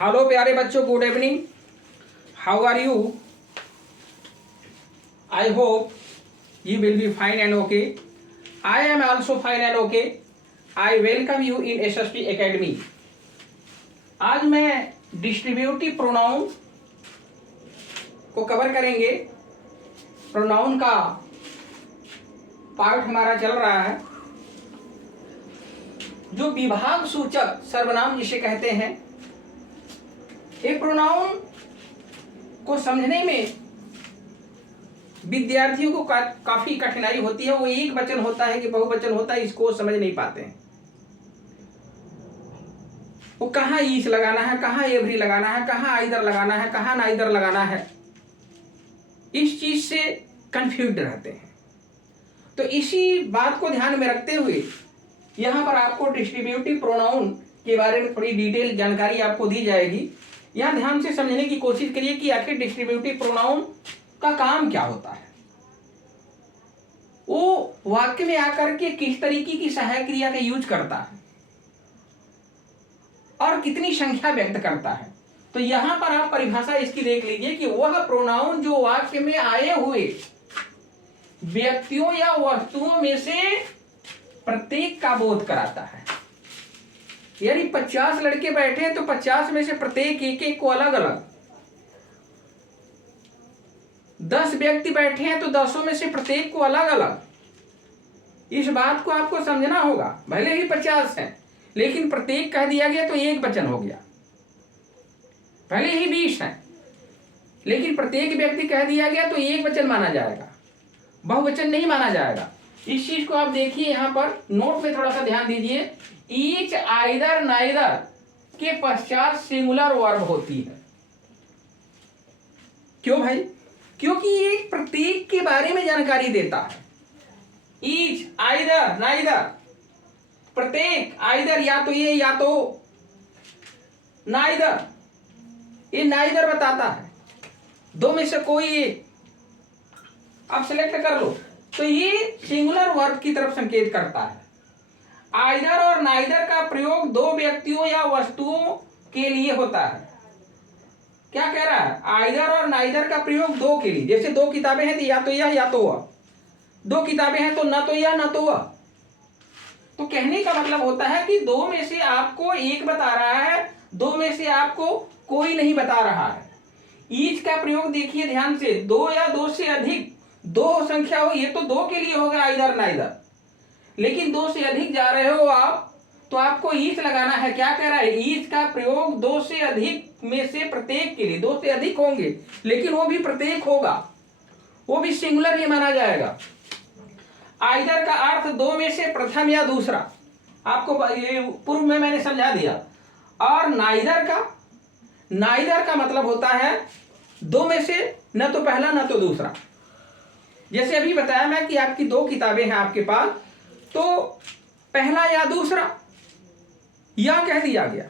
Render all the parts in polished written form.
Hello प्यारे बच्चों, good evening. How are you? I hope you will be fine and okay. I am also fine and okay. I welcome you in SST Academy. आज मैं distributive pronoun को cover करेंगे। Pronoun का part हमारा चल रहा है, जो विभाग सूचक सर्वनाम जिसे कहते हैं। एक प्रोनाउन को समझने में विद्यार्थियों को काफी कठिनाई होती है। वो एक वचन होता है कि बहुवचन होता है, इसको समझ नहीं पाते हैं। वो कहाँ ईच लगाना है, कहाँ एवरी लगाना है, कहाँ आइदर लगाना है, कहाँ नाइदर लगाना है, इस चीज से कंफ्यूज रहते हैं। तो इसी बात को ध्यान में रखते हुए यहाँ पर आपको डिस्ट्रीब्यूटिव प्रोनाउन के बारे में थोड़ी डिटेल जानकारी आपको दी जाएगी। यहाँ ध्यान से समझने की कोशिश करिए कि आखिर डिस्ट्रीब्यूटिव प्रोनाउन का काम क्या होता है, वो वाक्य में आकर के किस तरीके की सहायक क्रिया का यूज करता है और कितनी संख्या व्यक्त करता है। तो यहां पर आप परिभाषा इसकी देख लीजिए कि वह प्रोनाउन जो वाक्य में आए हुए व्यक्तियों या वस्तुओं में से प्रत्येक का बोध कराता है। यानी 50 लड़के बैठे हैं तो 50 में से प्रत्येक एक एक को अलग अलग, 10 व्यक्ति बैठे हैं तो 10 में से प्रत्येक को अलग अलग। इस बात को आपको समझना होगा। भले ही 50 हैं लेकिन प्रत्येक कह दिया गया तो एक वचन हो गया। भले ही 20 हैं लेकिन प्रत्येक व्यक्ति कह दिया गया तो एक वचन माना जाएगा, बहुवचन नहीं माना जाएगा। इस चीज को आप देखिए, यहां पर नोट में थोड़ा सा ध्यान दीजिए। ईच, आइदर, नाइदर के पश्चात सिंगुलर वर्ब होती है। क्यों भाई? क्योंकि ये प्रत्येक के बारे में जानकारी देता है। ईच, आइदर, नाइदर, प्रत्येक, आइदर या तो ये या तो नाइदर, ये नाइदर बताता है, दो में से कोई एक आप सिलेक्ट कर लो। तो ये सिंगुलर वर्ब की तरफ संकेत करता है। आइदर और नाइदर का प्रयोग दो व्यक्तियों या वस्तुओं के लिए होता है। क्या कह रहा है? आइदर और नाइदर का प्रयोग दो के लिए। जैसे दो किताबें हैं तो या तो यह या तो वह, दो किताबें हैं तो ना तो यह ना तो वह। तो कहने का मतलब होता है कि दो में से आपको एक बता रहा है, दो में से आपको कोई नहीं बता रहा है। ईच का प्रयोग देखिए ध्यान से, दो या दो से अधिक, दो संख्या हो, ये तो दो के लिए होगा आइदर नाइदर। लेकिन दो से अधिक जा रहे हो आप तो आपको ईच लगाना है। क्या कह रहा है? ईच का प्रयोग दो से अधिक में से प्रत्येक के लिए, दो से अधिक होंगे लेकिन वो भी प्रत्येक होगा, वो भी सिंगुलर ही माना जाएगा। आइदर का अर्थ दो में से प्रथम या दूसरा, आपको पूर्व में मैंने समझा दिया। और नाइदर का मतलब होता है दो में से न तो पहला न तो दूसरा। जैसे अभी बताया मैं कि आपकी दो किताबें हैं आपके पास, तो पहला या दूसरा या कह दिया गया,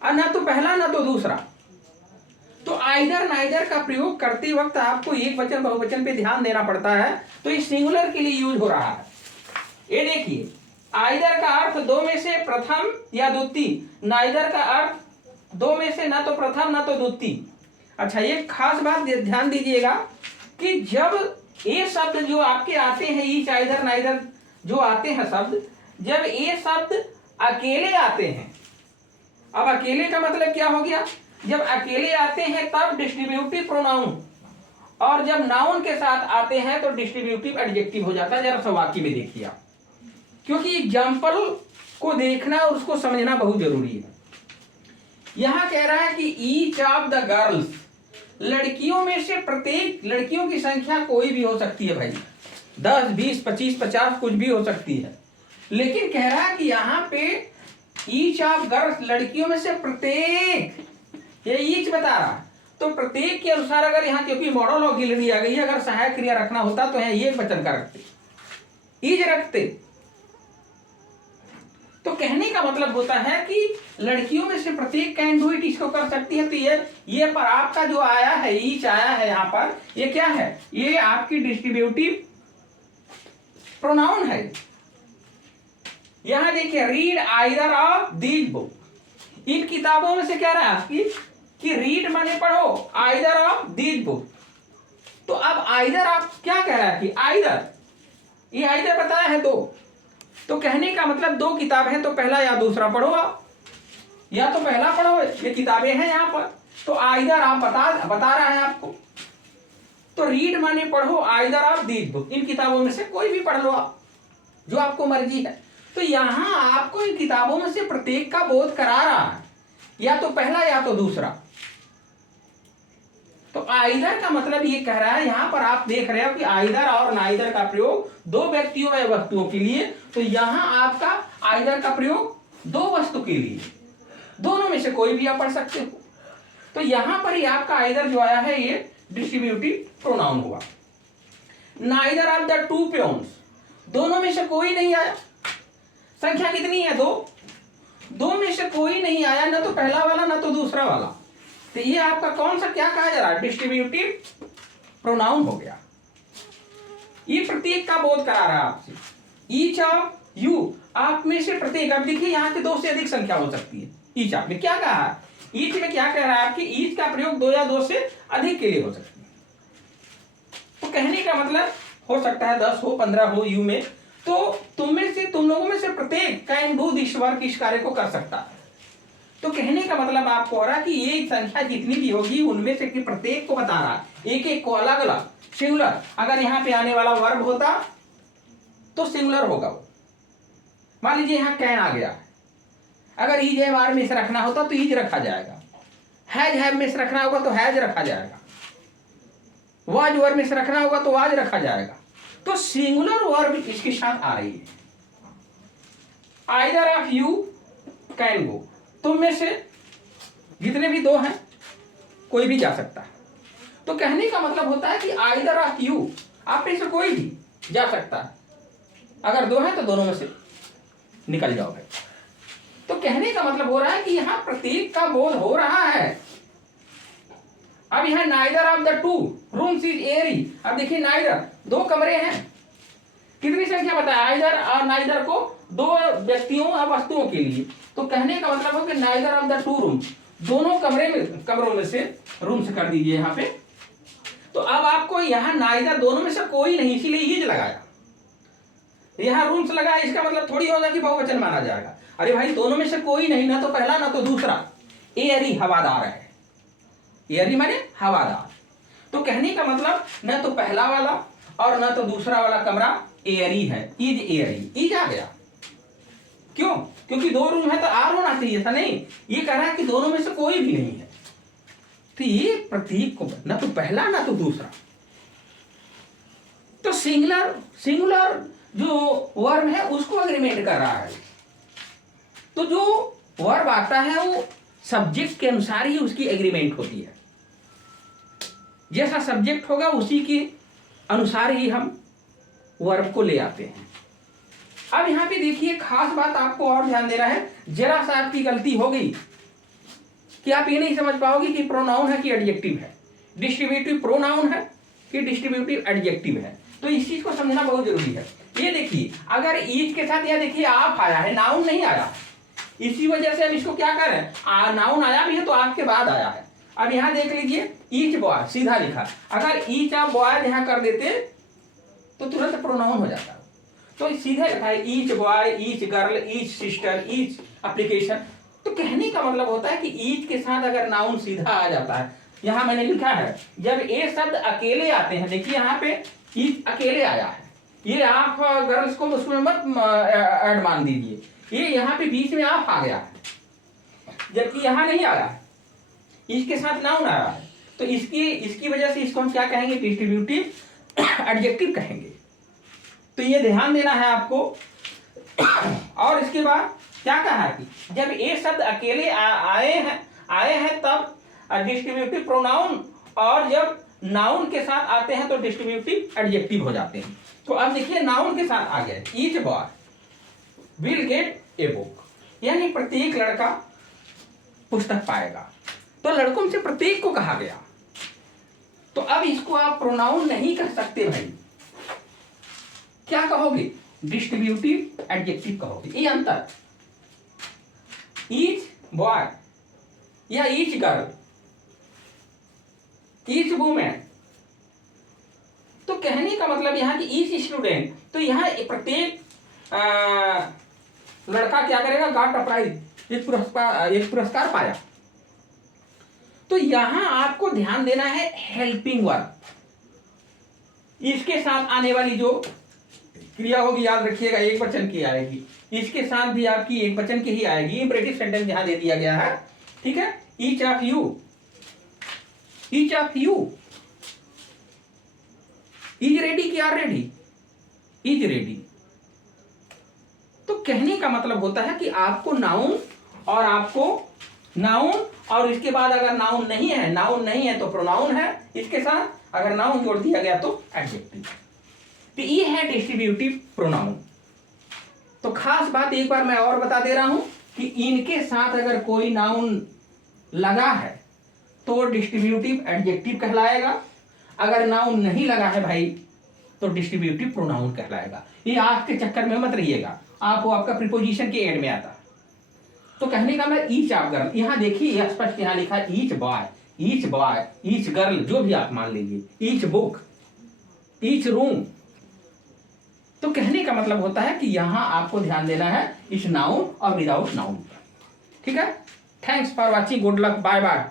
और ना तो पहला ना तो दूसरा। तो आइदर नाइदर का प्रयोग करते वक्त आपको एक वचन बहुवचन पे ध्यान देना पड़ता है। तो ये सिंगुलर के लिए यूज हो रहा है। ये देखिए, आइदर का अर्थ दो में से प्रथम या द्वितीय, नाइदर का अर्थ दो में से ना तो प्रथम ना तो द्वितीय। अच्छा, ये खास बात ध्यान दीजिएगा कि जब ये शब्द जो आपके आते हैं, ईच, आइदर, नाइदर जो आते हैं शब्द, जब ये शब्द अकेले आते हैं, अब अकेले का मतलब क्या हो गया? जब अकेले आते हैं तब डिस्ट्रीब्यूटिव प्रोनाउन, और जब नाउन के साथ आते हैं तो डिस्ट्रीब्यूटिव एडजेक्टिव हो जाता है। जरा सा वाक्य में देखिए आप, क्योंकि एग्जाम्पल को देखना और उसको समझना बहुत जरूरी है। यहां कह रहा है कि ईच ऑफ द गर्ल्स, लड़कियों में से प्रत्येक, लड़कियों की संख्या कोई भी हो सकती है भाई, 10, 20, 25, 50 कुछ भी हो सकती है। लेकिन कह रहा है कि यहाँ पे ईच ऑफ गर्ल्स, लड़कियों में से प्रत्येक, ये ईच बता रहा, तो प्रत्येक के अनुसार अगर यहाँ, क्योंकि मॉडल ऑक्सिलरी आ गई है, अगर सहायक क्रिया रखना होता तो यहाँ एक वचन का रखते, ईज रखते। तो कहने का मतलब होता है कि लड़कियों में से प्रत्येक कैन डू इट, इसको कर सकती है। तो ये पर आपका जो आया है, ईच आया है यहाँ पर, ये क्या है? ये आपकी डिस्ट्रीब्यूटिव प्रोनाउन है। यहां देखिए, read either of these book, इन किताबों में से कह रहा है कि रीड माने पढ़ो आइदर ऑफ दीज बुक। तो अब आइदर आप क्या कह रहा है कि आइदर, ये आइदर बताया है दो, तो कहने का मतलब दो किताब है तो पहला या दूसरा पढ़ो आप, या तो पहला पढ़ो, ये किताबें हैं यहाँ पर, तो आइदर आप बता रहा है आपको। तो रीड माने पढ़ो आइदर ऑफ दीज बुक, इन किताबों में से कोई भी पढ़ लो आप, जो आपको मर्जी है। तो यहां आपको इन किताबों में से प्रत्येक का बोध करा रहा है, या तो पहला या तो दूसरा। तो आइदर का मतलब ये कह रहा है, यहां पर आप देख रहे हो कि आइदर और नाइदर का प्रयोग दो व्यक्तियों या वस्तुओं के लिए, तो यहां आपका आइदर का प्रयोग दो वस्तु के लिए, दोनों में से कोई भी आप पढ़ सकते हो। तो यहां पर ही आपका आइदर जो आया है ये डिस्ट्रीब्यूटिव प्रोनाउन हुआ। Neither of the two peons, दोनों में से कोई नहीं आया। संख्या कितनी है? दो में से कोई नहीं आया, ना तो पहला वाला ना तो दूसरा वाला। तो ये आपका कौन सा क्या कहा जा रहा है? डिस्ट्रीब्यूटिव प्रोनाउन हो गया। ये प्रत्येक का बोध करा रहा है आपसे। ईच ऑफ यू, आप में से प्रत्येक। अब देखिए यहाँ पे दो से अधिक संख्या हो सकती है। ईच ऑफ में क्या कहा है? ईच में क्या कह रहा है आपकी? ईच का प्रयोग दो या दो से अधिक के लिए हो सकती है। तो कहने का मतलब हो सकता है 10 हो 15 हो यू में, तो तुम लोगों में से प्रत्येक कैन डू दिस वर्क, इस कार्य को कर सकता है। तो कहने का मतलब आपको हो रहा है कि ये संख्या जितनी भी होगी उनमें से प्रत्येक को बता रहा है, एक एक को अलग अलग सिंगुलर। अगर यहाँ पे आने वाला वर्ब होता तो सिंगुलर होगा वो। मान लीजिए यहाँ कैन आ गया, अगर ईज है वार में से रखना होता तो ईज रखा जाएगा, हैज में से रखना होगा तो हैज रखा जाएगा, वाज वर्ब में से रखना होगा तो वाज रखा जाएगा। तो सिंगुलर वर्ब इसके साथ आ रही है। Either of you can go, तुम में से जितने भी दो हैं कोई भी जा सकता है। तो कहने का मतलब होता है कि आइदर ऑफ यू, आप में से कोई भी जा सकता है। अगर दो हैं तो दोनों में से निकल जाओगे। तो कहने का मतलब हो रहा है कि यहां प्रत्येक का बोध हो रहा है। अब यहां neither of the two rooms is Airy. अब देखिए नाइदर, दो कमरे हैं, कितनी संख्या बताया? आइदर और नाइदर को दो व्यक्तियों और वस्तुओं के लिए। तो कहने का मतलब हो कि neither of the two rooms, दोनों कमरों में से रूम्स कर दीजिए यहाँ पे। तो अब आपको यहाँ नाइदर, दोनों में से कोई नहीं, इसीलिए ईज लगाया। यहाँ रूम्स लगाया, इसका मतलब थोड़ी होगा कि बहुवचन माना जाएगा। अरे भाई दोनों में से कोई नहीं, ना तो पहला ना तो दूसरा। एयरी हवादार है, एयरी माने हवादार। तो कहने का मतलब न तो पहला वाला और न तो दूसरा वाला कमरा एयरी है। इज एयरी, इज आ गया। क्यों? क्योंकि दो रूम है तो आर होना चाहिए था, नहीं। ये कह रहा है कि दोनों में से कोई भी नहीं है। तो ये प्रतीक को न तो पहला ना तो दूसरा। तो सिंगुलर जो वर्ब है उसको एग्रीमेंट कर रहा है। तो जो वर्ब आता है वो सब्जेक्ट के अनुसार ही उसकी एग्रीमेंट होती है। जैसा सब्जेक्ट होगा उसी के अनुसार ही हम वर्ब को ले आते हैं। अब यहाँ पे देखिए खास बात आपको और ध्यान देना है। जरा सा आपकी गलती हो गई कि आप ये नहीं समझ पाओगे कि प्रोनाउन है कि एडजेक्टिव है, डिस्ट्रीब्यूटिव प्रोनाउन है कि डिस्ट्रीब्यूटिव एडजेक्टिव है। तो इस चीज को समझना बहुत जरूरी है। ये देखिए अगर ईच के साथ यह देखिए आप आया है, नाउन नहीं आया, इसी वजह से हम इसको क्या कर रहे हैं, नाउन आया भी है तो आपके बाद आया है। अब यहाँ देख लीजिए ईच बॉय सीधा लिखा, अगर ईच आप बॉय यहाँ कर देते तो तुरंत प्रोनाउन हो जाता। तो सीधा लिखा है each boy, each girl, each sister, each application. तो कहने का मतलब होता है कि ईच के साथ अगर नाउन सीधा आ जाता है, यहाँ मैंने लिखा है जब ये शब्द अकेले आते हैं, देखिए यहाँ पे ईच अकेले आया है, ये आप गर्ल्स को उसमें मत ऐड मान दीजिए, ये यहाँ पे बीच में आप आ गया है, जबकि यहाँ नहीं आया है, इसके साथ नाउन आया है। तो इसकी वजह से इसको हम क्या कहेंगे, डिस्ट्रीब्यूटिव एडजेक्टिव कहेंगे। तो ये ध्यान देना है आपको। और इसके बाद क्या कहा है कि जब ये शब्द अकेले आए हैं तब डिस्ट्रीब्यूटिव प्रोनाउन, और जब नाउन के साथ आते हैं तो डिस्ट्रीब्यूटिव एडजेक्टिव हो जाते हैं। तो अब देखिए नाउन के साथ आ गया each boy will get a book, यानी प्रत्येक लड़का पुस्तक पाएगा। तो लड़कों से प्रत्येक को कहा गया। तो अब इसको आप प्रोनाउन नहीं कह सकते भाई, क्या कहोगे, डिस्ट्रीब्यूटिव एडजेक्टिव कहोगे। ये अंतर, ईच बॉय या ईच गर्ल, ईच वुमेन। तो कहने का मतलब यहाँ की ईच स्टूडेंट, तो यहाँ प्रत्येक लड़का क्या करेगा, गॉट अ प्राइज, एक पुरस्कार पाया। तो यहां आपको ध्यान देना है हेल्पिंग वर्ब, इसके साथ आने वाली जो क्रिया होगी याद रखिएगा एक वचन की आएगी, इसके साथ भी आपकी एक वचन की ही आएगी। इंपरेटिव सेंटेंस यहां दे दिया गया है, ठीक है। Each of you, each of you is ready की आर रेडी, इज रेडी। तो कहने का मतलब होता है कि आपको नाउन और आपको नाउन, और इसके बाद अगर नाउन नहीं है, नाउन नहीं है तो प्रोनाउन है इसके साथ, अगर नाउन जोड़ दिया गया तो एडजेक्टिव। तो ये है डिस्ट्रीब्यूटिव प्रोनाउन। तो खास बात एक बार मैं और बता दे रहा हूं कि इनके साथ अगर कोई नाउन लगा है तो डिस्ट्रीब्यूटिव एडजेक्टिव कहलाएगा, अगर नाउन नहीं लगा है भाई तो डिस्ट्रीब्यूटिव प्रोनाउन कहलाएगा। ये आपके चक्कर में मत रहिएगा, आप वो आपका प्रीपोजिशन के एंड में आता है। तो कहने का मैं ईच ऑफ गर्ल, यहां देखिए स्पष्ट यहां लिखा है each boy, each boy, each girl, जो भी आप मान लीजिए, ईच बुक, ईच रूम। तो कहने का मतलब होता है कि यहां आपको ध्यान देना है इस नाउन और विदाउट नाउन, ठीक है। Thanks for watching, good luck, bye bye.